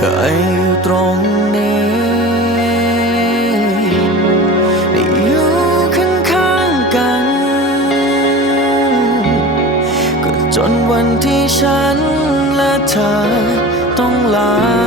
เคยอยู่ตรงนี้ได้อยู่ข้างๆกัน ก็จนวันที่ฉันและเธอต้องลา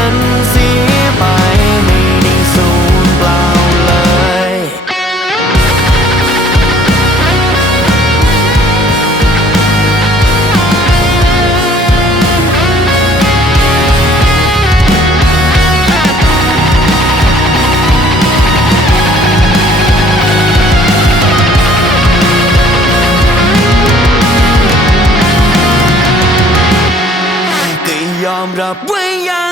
ันเสียไปไม่ได้สูญเปล่าเลย ก็ยอมรับไว้ยัง